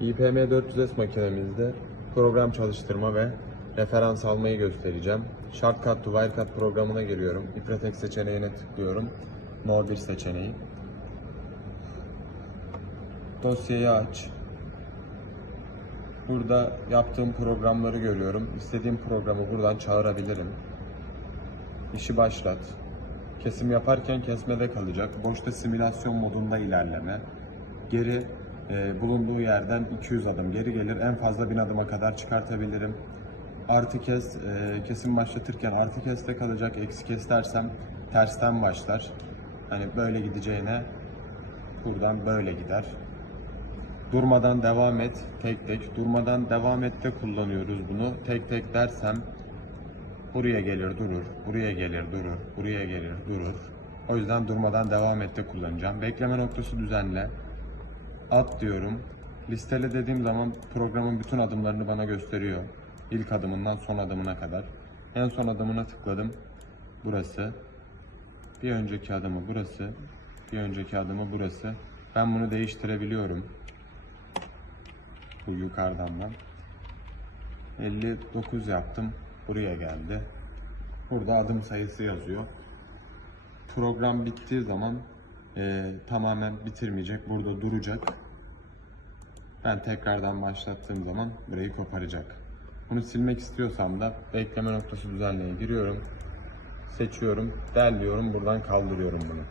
IPM 400S makinemizde program çalıştırma ve referans almayı göstereceğim. Shortcut to Wirecut programına giriyorum. İpretek seçeneğine tıklıyorum. No 1 seçeneği. Dosyayı aç. Burada yaptığım programları görüyorum. İstediğim programı buradan çağırabilirim. İşi başlat. Kesim yaparken kesmede kalacak. Boşta simülasyon modunda ilerleme. Geri e, bulunduğu yerden 200 adım geri gelir. En fazla 1000 adıma kadar çıkartabilirim. Artı kes, e, kesim başlatırken artı keste kalacak. Eksi kes dersem tersten başlar. Hani böyle gideceğine buradan böyle gider. Durmadan devam et tek tek. Durmadan devam et de kullanıyoruz bunu. Tek tek dersem buraya gelir durur, buraya gelir durur, buraya gelir durur. O yüzden durmadan devam et de kullanacağım. Bekleme noktası düzenle. At diyorum. Listele dediğim zaman programın bütün adımlarını bana gösteriyor. İlk adımından son adımına kadar. En son adımına tıkladım. Burası. Bir önceki adımı burası. Bir önceki adımı burası. Ben bunu değiştirebiliyorum. Bu yukarıdan ben. 59 yaptım. Buraya geldi. Burada adım sayısı yazıyor. Program bittiği zaman eee, tamamen bitirmeyecek. Burada duracak. Ben tekrardan başlattığım zaman burayı koparacak. Bunu silmek istiyorsam da bekleme noktası düzenleye giriyorum. Seçiyorum, derliyorum, buradan kaldırıyorum bunu.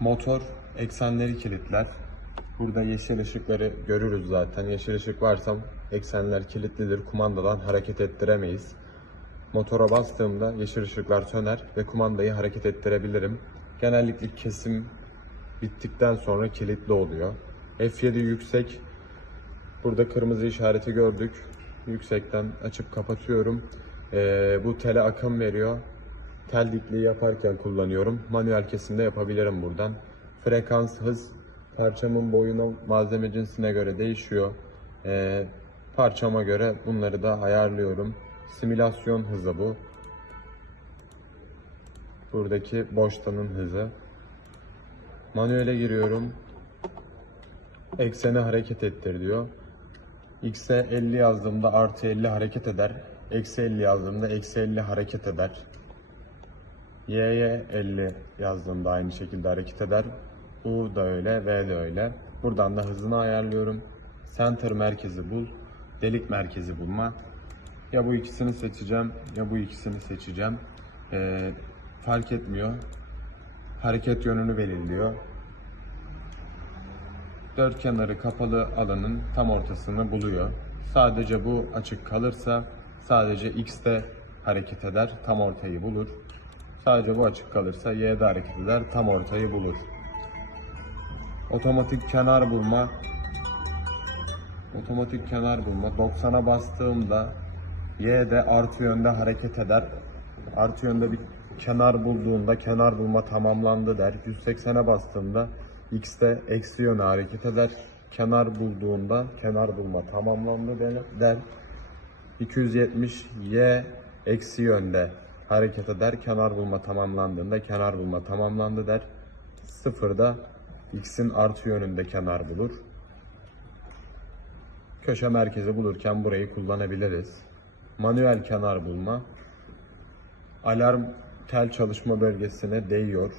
Motor eksenleri kilitler. Burada yeşil ışıkları görürüz zaten. Yeşil ışık varsa eksenler kilitlidir. Kumandadan hareket ettiremeyiz. Motora bastığımda yeşil ışıklar söner ve kumandayı hareket ettirebilirim. Genellikle kesim bittikten sonra kilitli oluyor. F7 yüksek. Burada kırmızı işareti gördük. Yüksekten açıp kapatıyorum. Ee, bu tele akım veriyor. Tel dikliği yaparken kullanıyorum. Manuel kesimde yapabilirim buradan. Frekans, hız parçamın boyuna, malzeme cinsine göre değişiyor. Ee, parçama göre bunları da ayarlıyorum. Simülasyon hızı bu. Buradaki boştanın hızı. Manuele giriyorum. Ekseni hareket ettir diyor. X'e 50 yazdığımda artı 50 hareket eder. Eksi 50 yazdığımda eksi 50 hareket eder. Y'ye 50 yazdığımda aynı şekilde hareket eder. U da öyle, V de öyle. Buradan da hızını ayarlıyorum. Center merkezi bul. Delik merkezi bulma. Ya bu ikisini seçeceğim ya bu ikisini seçeceğim. Ee, fark etmiyor. Hareket yönünü belirliyor. Dört kenarı kapalı alanın tam ortasını buluyor. Sadece bu açık kalırsa sadece X'te hareket eder, tam ortayı bulur. Sadece bu açık kalırsa Y'de hareket eder, tam ortayı bulur. Otomatik kenar bulma. Otomatik kenar bulma. 90'a bastığımda Y'de artı yönde hareket eder. Artı yönde bir kenar bulduğunda kenar bulma tamamlandı der. 180'e bastığımda X'te eksi yöne hareket eder. Kenar bulduğunda kenar bulma tamamlandı der. 270 Y eksi yönde hareket eder. Kenar bulma tamamlandığında kenar bulma tamamlandı der. Sıfırda X'in artı yönünde kenar bulur. Köşe merkezi bulurken burayı kullanabiliriz. Manuel kenar bulma. Alarm tel çalışma bölgesine değiyor.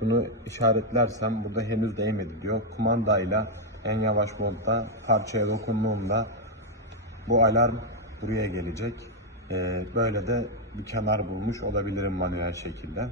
Bunu işaretlersem burada henüz değmedi diyor. Kumandayla en yavaş modda parçaya dokunduğumda bu alarm buraya gelecek. Ee, böyle de bir kenar bulmuş olabilirim manuel şekilde.